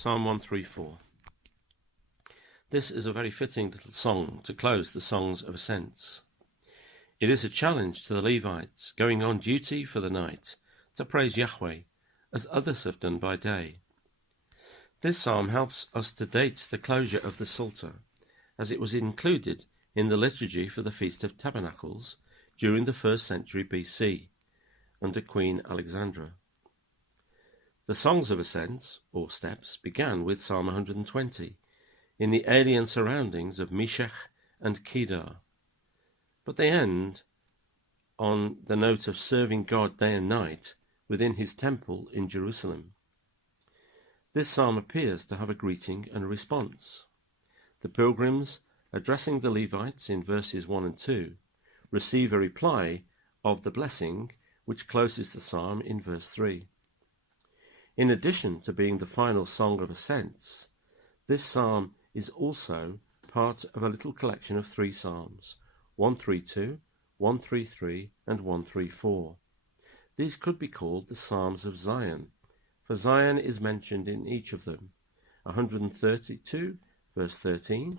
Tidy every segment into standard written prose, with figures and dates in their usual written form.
Psalm 134. This is a very fitting little song to close the Songs of Ascents. It is a challenge to the Levites going on duty for the night to praise Yahweh as others have done by day. This psalm helps us to date the closure of the Psalter, as it was included in the liturgy for the Feast of Tabernacles during the 1st century BC, under Queen Alexandra. The Songs of Ascents, or Steps, began with Psalm 120, in the alien surroundings of Meshech and Kedar, but they end on the note of serving God day and night within his temple in Jerusalem. This psalm appears to have a greeting and a response. The pilgrims, addressing the Levites in verses 1 and 2, receive a reply of the blessing which closes the psalm in verse 3. In addition to being the final Song of Ascents, this psalm is also part of a little collection of 3 psalms, 132, 133, and 134. These could be called the Psalms of Zion, for Zion is mentioned in each of them: 132, verse 13,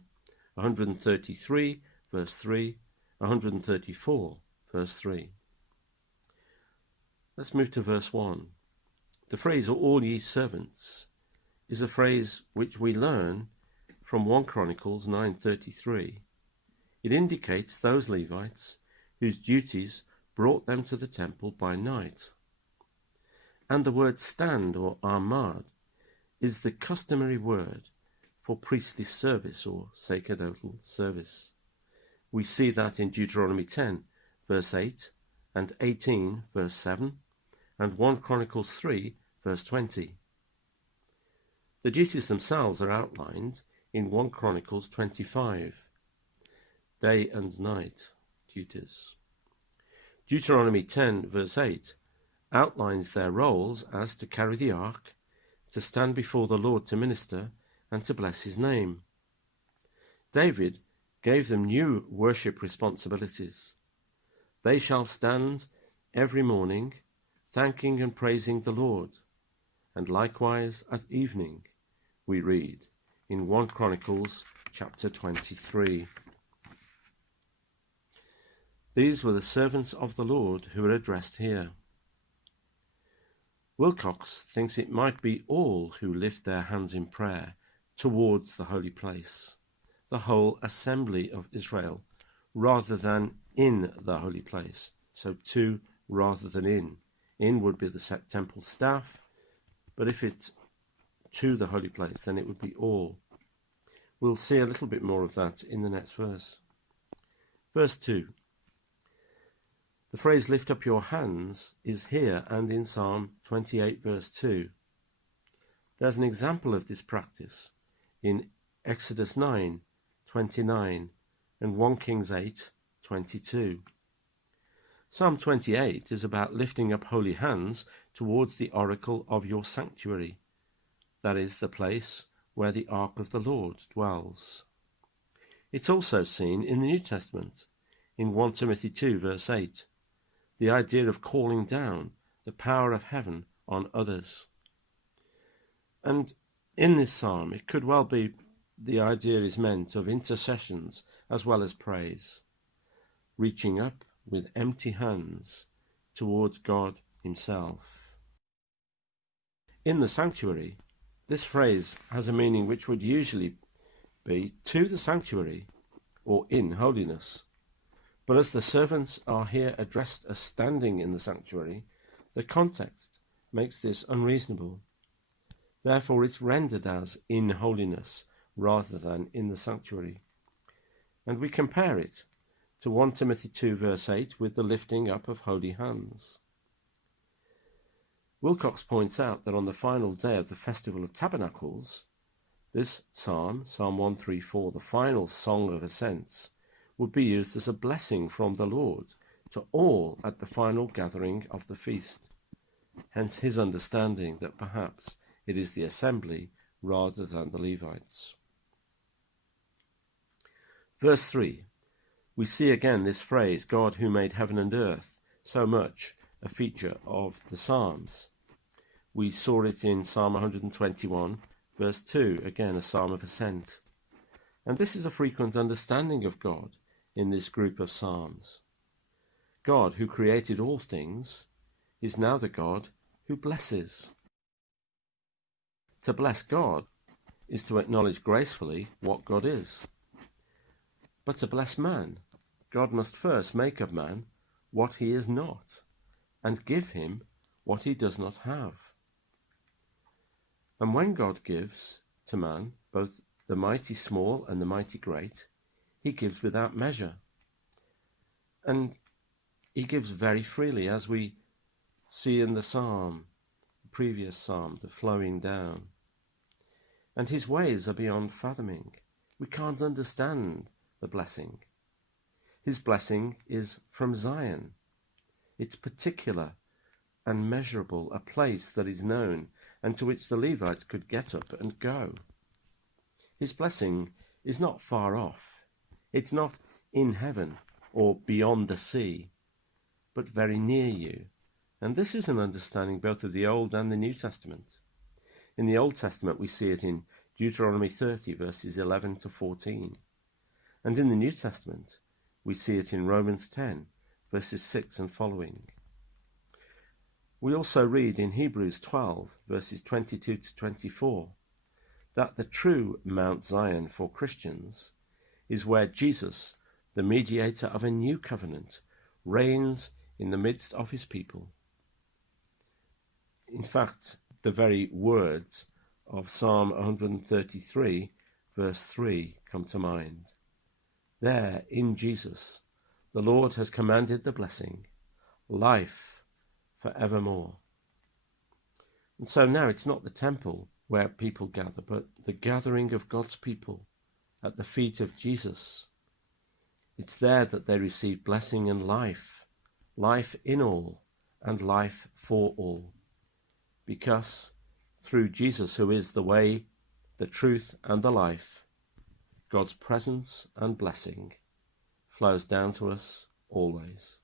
133, verse 3, 134, verse 3. Let's move to verse 1. The phrase, "all ye servants," is a phrase which we learn from 1 Chronicles 9:33. It indicates those Levites whose duties brought them to the temple by night. And the word stand, or armad, is the customary word for priestly service or sacerdotal service. We see that in Deuteronomy 10, verse 8, and 18, verse 7, and 1 Chronicles 3, verse 20. The duties themselves are outlined in 1 Chronicles 25, day and night duties. Deuteronomy 10, verse 8, outlines their roles as to carry the ark, to stand before the Lord to minister, and to bless his name. David gave them new worship responsibilities. They shall stand every morning, thanking and praising the Lord, and likewise at evening, we read in 1 Chronicles chapter 23. These were the servants of the Lord who are addressed here. Wilcox thinks it might be all who lift their hands in prayer towards the holy place, the whole assembly of Israel, rather than in the holy place. So to rather than in. In would be the set temple staff, but if it's to the holy place, then it would be all. We'll see a little bit more of that in the next verse. Verse 2. The phrase "lift up your hands" is here and in Psalm 28, verse 2. There's an example of this practice in Exodus 9, 29 and 1 Kings 8, 22. Psalm 28 is about lifting up holy hands towards the oracle of your sanctuary, that is, the place where the ark of the Lord dwells. It's also seen in the New Testament, in 1 Timothy 2, verse 8, the idea of calling down the power of heaven on others. And in this psalm, it could well be the idea is meant of intercessions as well as praise, reaching up with empty hands towards God himself. In the sanctuary, this phrase has a meaning which would usually be to the sanctuary or in holiness. But as the servants are here addressed as standing in the sanctuary, the context makes this unreasonable. Therefore it's rendered as in holiness rather than in the sanctuary. And we compare it to 1 Timothy 2 verse 8 with the lifting up of holy hands. Wilcox points out that on the final day of the Festival of Tabernacles, this psalm, Psalm 134, the final Song of Ascents, would be used as a blessing from the Lord to all at the final gathering of the feast. Hence his understanding that perhaps it is the assembly rather than the Levites. Verse 3. We see again this phrase, God who made heaven and earth, so much a feature of the Psalms. We saw it in Psalm 121, Verse 2, again a psalm of ascent. And this is a frequent understanding of God in this group of psalms. God, who created all things, is now the God who blesses. To bless God is to acknowledge gracefully what God is. But to bless man, God must first make of man what he is not, and give him what he does not have. And when God gives to man both the mighty small and the mighty great, he gives without measure. And he gives very freely, as we see in the psalm, the previous psalm, the flowing down. And his ways are beyond fathoming. We can't understand the blessing. His blessing is from Zion. It's particular and measurable, a place that is known and to which the Levites could get up and go. His blessing is not far off. It's not in heaven or beyond the sea, but very near you. And this is an understanding both of the Old and the New Testament. In the Old Testament, we see it in Deuteronomy 30, verses 11 to 14. And in the New Testament, we see it in Romans 10, verses 6 and following. We also read in Hebrews 12, verses 22 to 24, that the true Mount Zion for Christians is where Jesus, the mediator of a new covenant, reigns in the midst of his people. In fact, the very words of Psalm 133, verse 3 come to mind. There, in Jesus, the Lord has commanded the blessing, life for evermore. And so now it's not the temple where people gather, but the gathering of God's people at the feet of Jesus. It's there that they receive blessing and life, life in all and life for all. Because through Jesus, who is the way, the truth and the life, God's presence and blessing flows down to us always.